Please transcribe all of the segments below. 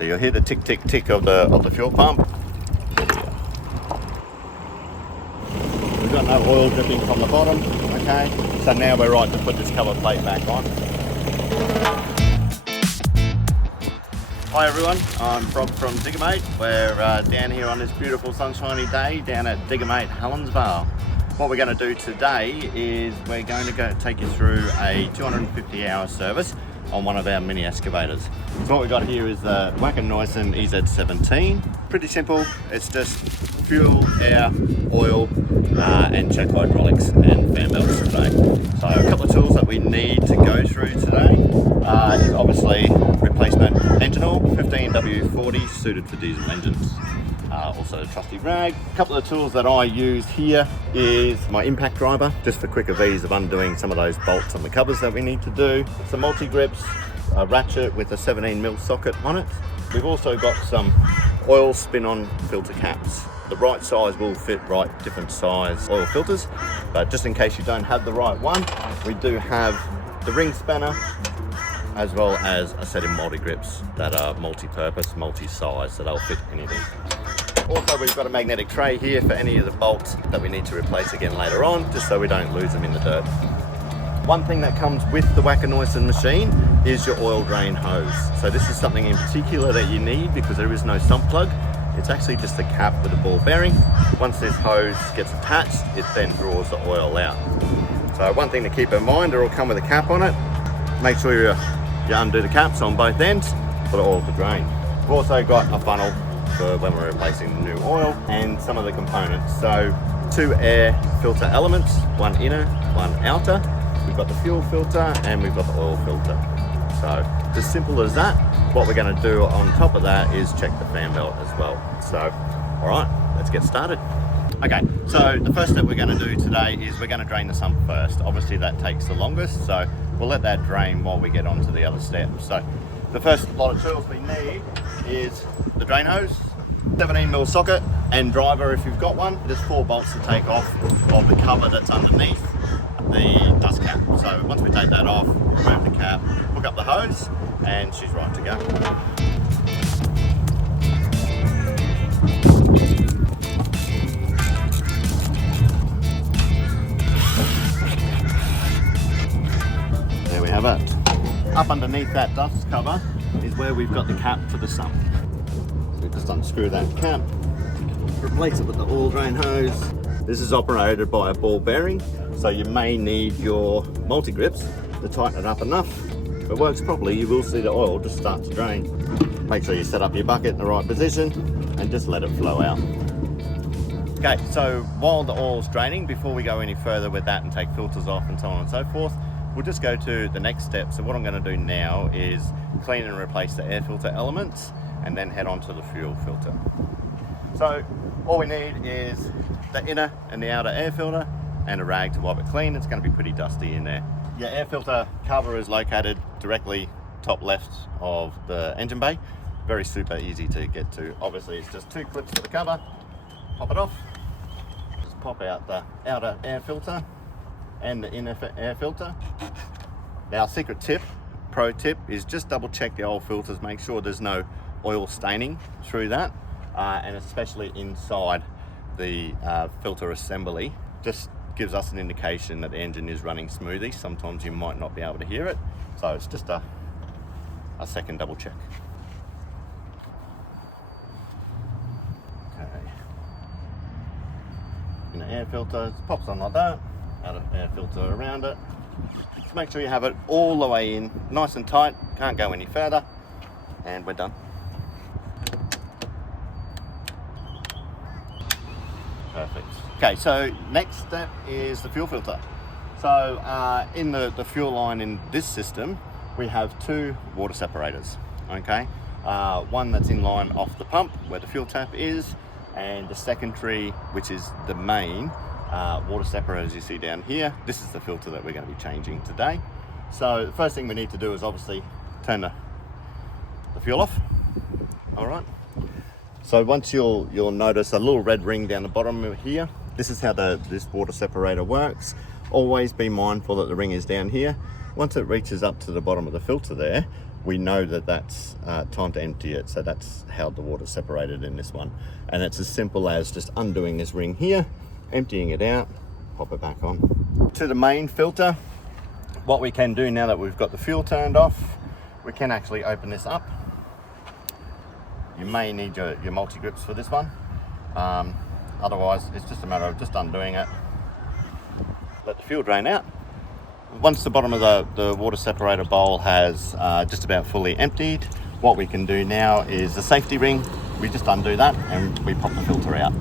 So you'll hear the tick tick tick of the fuel pump. We've got no oil dripping from the bottom. Okay, so now we're right to put this cover plate back on. Hi everyone, I'm Rob from Diggermate. We're down here on this beautiful sunshiny day down at Diggermate Helensvale. What we're going to do today is we're going to take you through a 250-hour service on one of our mini excavators. So what we've got here is the Wacker Neuson EZ17. Pretty simple, it's just fuel, air, oil, and check hydraulics and fan belts today. So a couple of tools that we need to go through today is obviously replacement engine oil, 15W40, suited for diesel engines. Also a trusty rag. A couple of tools that I use here is my impact driver, just for quicker ease of undoing some of those bolts on the covers that we need to do. Some multi-grips, a ratchet with a 17mm socket on it. We've also got some oil spin-on filter caps. The right size will fit different size oil filters, but just in case you don't have the right one, we do have the ring spanner as well as a set of multi-grips that are multi-purpose, multi-size, so they'll fit anything. Also, we've got a magnetic tray here for any of the bolts that we need to replace again later on, just so we don't lose them in the dirt. One thing that comes with the Wacker Neuson machine is your oil drain hose. So this is something in particular that you need because there is no sump plug. It's actually just a cap with a ball bearing. Once this hose gets attached, it then draws the oil out. So one thing to keep in mind, it'll come with a cap on it. Make sure you undo the caps on both ends for the oil to drain. We've also got a funnel for when we're replacing the new oil and some of the components. So 2 air filter elements, one inner, one outer. We've got the fuel filter and we've got the oil filter. So as simple as that. What we're going to do on top of that is check the fan belt as well. So, all right, let's get started. Okay, so the first step we're going to do today is we're going to drain the sump first. Obviously that takes the longest, so we'll let that drain while we get on to the other steps. So the first lot of tools we need is the drain hose, 17mm socket and driver if you've got one. There's 4 bolts to take off of the cover that's underneath the dust cap. So once we take that off, remove the cap, hook up the hose, and she's right to go. There we have it. Up underneath that dust cover is where we've got the cap for the sump. So we just unscrew that cap, replace it with the oil drain hose. This is operated by a ball bearing, so you may need your multi-grips to tighten it up enough. If it works properly, you will see the oil just start to drain. Make sure you set up your bucket in the right position and just let it flow out. Okay, so while the oil's draining, before we go any further with that and take filters off and so on and so forth, we'll just go to the next step. So what I'm going to do now is clean and replace the air filter elements and then head on to the fuel filter. So all we need is the inner and the outer air filter and a rag to wipe it clean. It's going to be pretty dusty in there. Your air filter cover is located directly top left of the engine bay. Very super easy to get to. Obviously it's just 2 clips for the cover. Pop it off. Just pop out the outer air filter and the inner air filter. Now secret tip, pro tip, is just double check the oil filters. Make sure there's no oil staining through that. And especially inside the filter assembly, just gives us an indication that the engine is running smoothly. Sometimes you might not be able to hear it, so it's just a second double check. Okay, in the air filter, it pops on like that, outer air filter around it. Just make sure you have it all the way in, nice and tight, can't go any further, and we're done. Perfect. Okay, so next step is the fuel filter. So in the fuel line in this system, we have 2 water separators, okay? One that's in line off the pump where the fuel tap is, and the secondary, which is the main water separator as you see down here. This is the filter that we're going to be changing today. So the first thing we need to do is obviously turn the fuel off, all right? So once you'll notice a little red ring down the bottom of here. This is how this water separator works. Always be mindful that the ring is down here. Once it reaches up to the bottom of the filter there, we know that that's time to empty it. So that's how the water's separated in this one. And it's as simple as just undoing this ring here, emptying it out, pop it back on. To the main filter, what we can do now that we've got the fuel turned off, we can actually open this up. You may need your multi-grips for this one. Otherwise, it's just a matter of just undoing it. Let the fuel drain out. Once the bottom of the water separator bowl has just about fully emptied, what we can do now is the safety ring. We just undo that and we pop the filter out.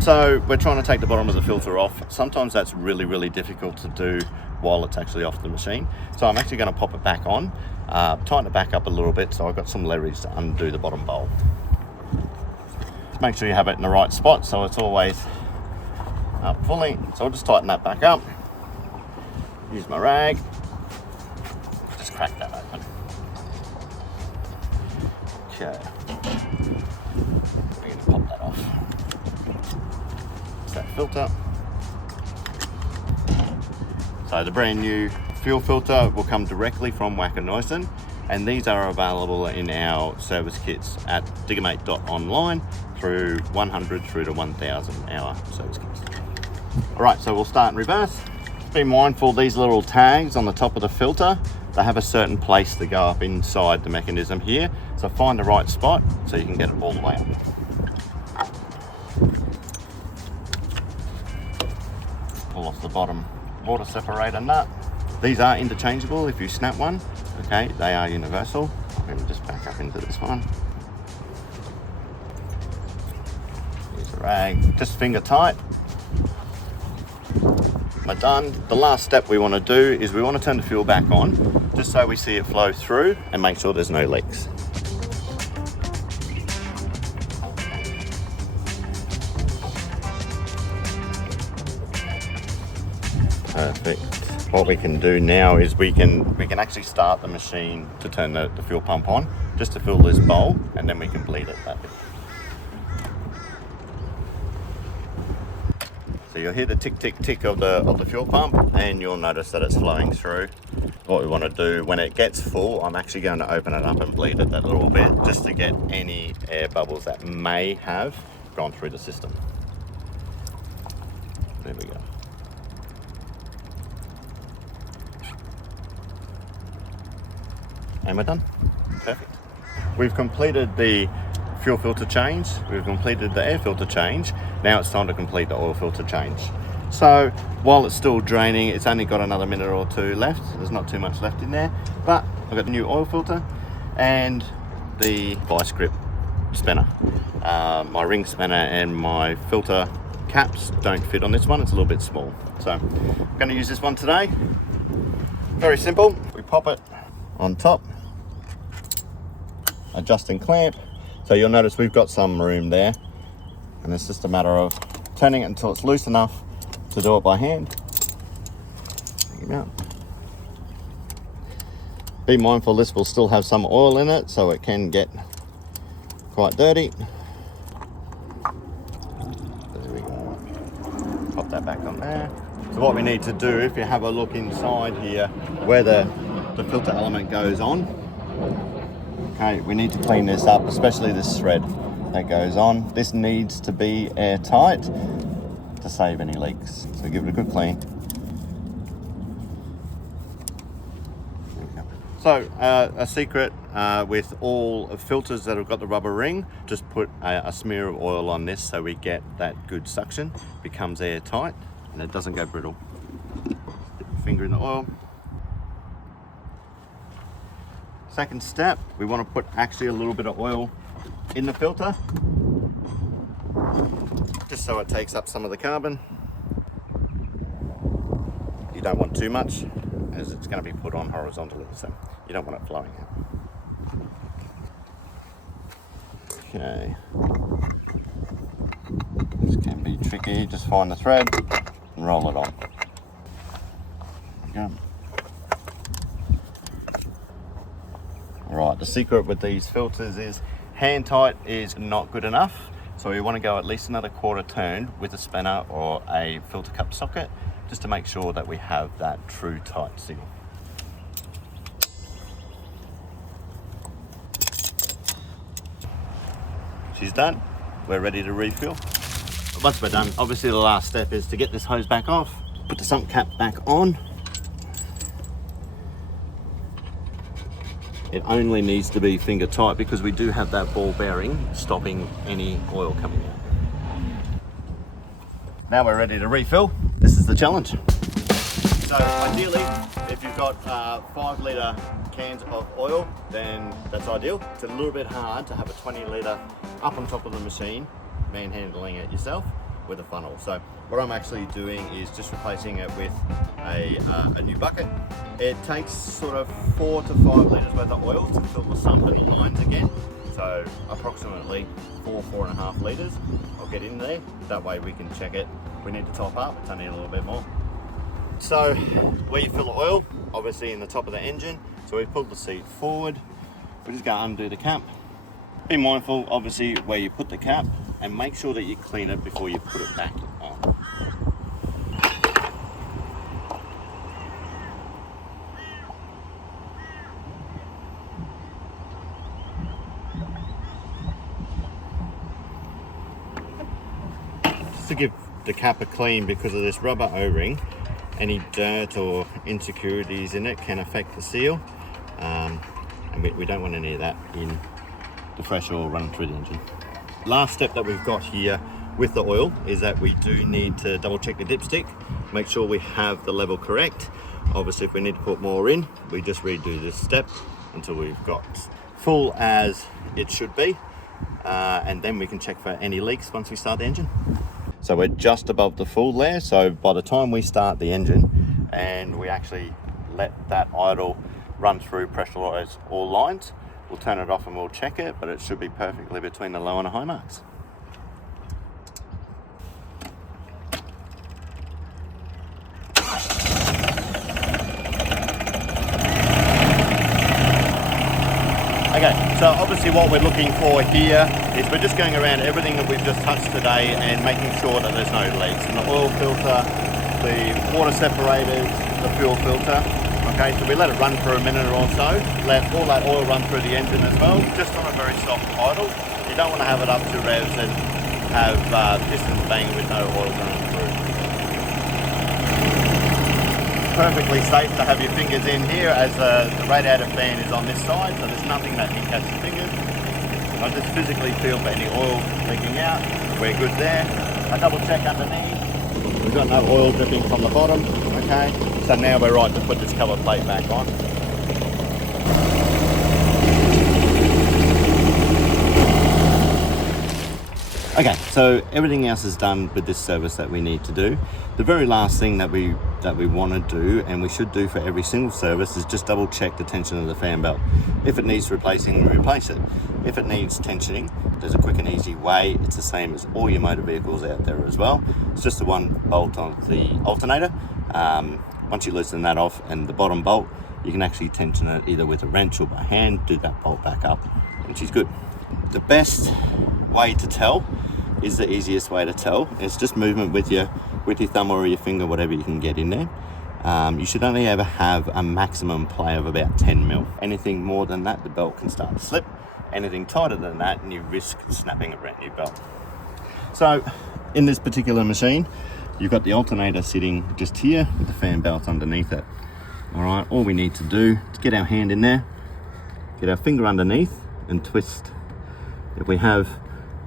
So we're trying to take the bottom of the filter off. Sometimes that's really, really difficult to do while it's actually off the machine. So I'm actually going to pop it back on, tighten it back up a little bit so I've got some leverage to undo the bottom bowl. Make sure you have it in the right spot so it's always up fully. So I'll just tighten that back up. Use my rag, just crack that open. Okay, we're going to pop that off. That's that filter. So the brand new fuel filter will come directly from Wacker Neuson, and these are available in our service kits at diggermate.online through 100 through to 1,000 hour service kits. All right, so we'll start in reverse. Be mindful, these little tags on the top of the filter, they have a certain place to go up inside the mechanism here. So find the right spot so you can get it all the way up. Pull off the bottom water separator nut. These are interchangeable if you snap one. Okay, they are universal. I'm going to just back up into this one. Use a rag, just finger tight. We're done. The last step we want to do is we want to turn the fuel back on just so we see it flow through and make sure there's no leaks. Perfect. What we can do now is we can actually start the machine to turn the fuel pump on just to fill this bowl, and then we can bleed it that bit. So you'll hear the tick, tick, tick of the fuel pump, and you'll notice that it's flowing through. What we want to do when it gets full, I'm actually going to open it up and bleed it that little bit just to get any air bubbles that may have gone through the system. There we go. And we're done. Perfect. We've completed the fuel filter change, we've completed the air filter change. Now it's time to complete the oil filter change. So while it's still draining, it's only got another minute or two left. There's not too much left in there, but I've got the new oil filter and the vice grip spinner. My ring spinner and my filter caps don't fit on this one. It's a little bit small. So I'm going to use this one today. Very simple. We pop it on top, adjust and clamp. So you'll notice we've got some room there, and it's just a matter of turning it until it's loose enough to do it by hand. Take it out. Be mindful this will still have some oil in it, so it can get quite dirty. There we go. Pop that back on there. So what we need to do, if you have a look inside here where the filter element goes on, okay, we need to clean this up, especially this thread that goes on. This needs to be airtight to save any leaks. So give it a good clean. So a secret with all filters that have got the rubber ring, just put a smear of oil on this so we get that good suction, becomes airtight and it doesn't go brittle. Dip your finger in the oil. Second step, we want to put actually a little bit of oil in the filter, just so it takes up some of the carbon. You don't want too much, as it's going to be put on horizontally, so you don't want it flowing out. Okay. This can be tricky, just find the thread and roll it on. There you go. Right, the secret with these filters is hand tight is not good enough. So we want to go at least another quarter turn with a spinner or a filter cup socket, just to make sure that we have that true tight seal. She's done. We're ready to refill. Once we're done, obviously the last step is to get this hose back off, put the sump cap back on. It only needs to be finger tight because we do have that ball bearing stopping any oil coming out. Now we're ready to refill. This is the challenge. So ideally, if you've got 5 litre cans of oil, then that's ideal. It's a little bit hard to have a 20 litre up on top of the machine, manhandling it yourself with a funnel. So what I'm actually doing is just replacing it with a new bucket. It takes sort of 4 to 5 litres worth of oil to fill the sump and the lines again. So approximately 4.5 litres. I'll get in there, that way we can check it. We need to top up, it's only a little bit more. So where you fill the oil, obviously in the top of the engine. So we pulled the seat forward. We're just going to undo the cap. Be mindful, obviously, where you put the cap, and make sure that you clean it before you put it back on. Just to give the cap a clean, because of this rubber O-ring, any dirt or insecurities in it can affect the seal, and we don't want any of that in the fresh oil running through the engine. Last step that we've got here with the oil is that we do need to double check the dipstick, make sure we have the level correct. Obviously, if we need to put more in, we just redo this step until we've got full as it should be, and then we can check for any leaks once we start the engine. So we're just above the full there, so by the time we start the engine and we actually let that idle run through, pressurize all lines, we'll turn it off and we'll check it, but it should be perfectly between the low and the high marks. Okay, so obviously what we're looking for here is we're just going around everything that we've just touched today and making sure that there's no leaks. And the oil filter, the water separators, the fuel filter. Okay, so we let it run for a minute or so, let all that oil run through the engine as well, just on a very soft idle. You don't want to have it up to revs and have pistons banging with no oil running through. Perfectly safe to have your fingers in here, as the radiator fan is on this side, so there's nothing that can catch your fingers. I just physically feel for any oil leaking out. We're good there. I double check underneath. We've got no oil dripping from the bottom. Okay, so now we're right to put this cover plate back on. Okay, so everything else is done with this service that we need to do. The very last thing that we want to do, and we should do for every single service, is just double check the tension of the fan belt. If it needs replacing, we replace it. If it needs tensioning, there's a quick and easy way. It's the same as all your motor vehicles out there as well. It's just the one bolt on the alternator. Once you loosen that off and the bottom bolt, you can actually tension it either with a wrench or by hand, do that bolt back up, and she's good. The best way to tell is the easiest way to tell. It's just movement with your thumb or your finger, whatever you can get in there. You should only ever have a maximum play of about 10 mil. Anything more than that, the belt can start to slip. Anything tighter than that, and you risk snapping a brand new belt. So in this particular machine, you've got the alternator sitting just here with the fan belt underneath it. All right, all we need to do is get our hand in there, get our finger underneath and twist. If we have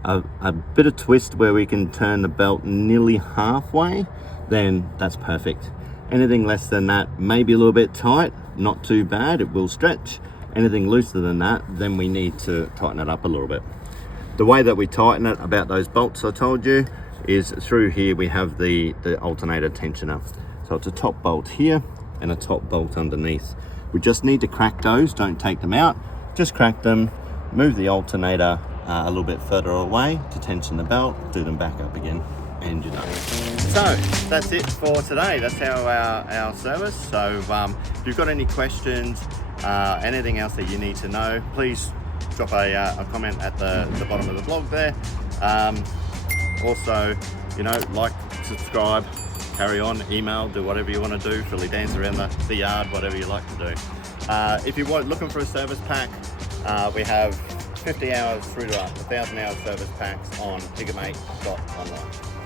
a bit of twist where we can turn the belt nearly halfway, then that's perfect. Anything less than that, maybe a little bit tight, not too bad, it will stretch. Anything looser than that, then we need to tighten it up a little bit. The way that we tighten it about those bolts I told you is through here we have the alternator tensioner. So it's a top bolt here and a top bolt underneath. We just need to crack those, don't take them out, just crack them, move the alternator a little bit further away to tension the belt, do them back up again, and you're done. So that's it for today. That's our service. So if you've got any questions, anything else that you need to know, please drop a comment at the bottom of the blog there. Also, like, subscribe, carry on, email, do whatever you want to do, filly dance around the yard, whatever you like to do. If you're looking for a service pack, we have 50 hours through to 1,000 hours service packs on Diggermate.online.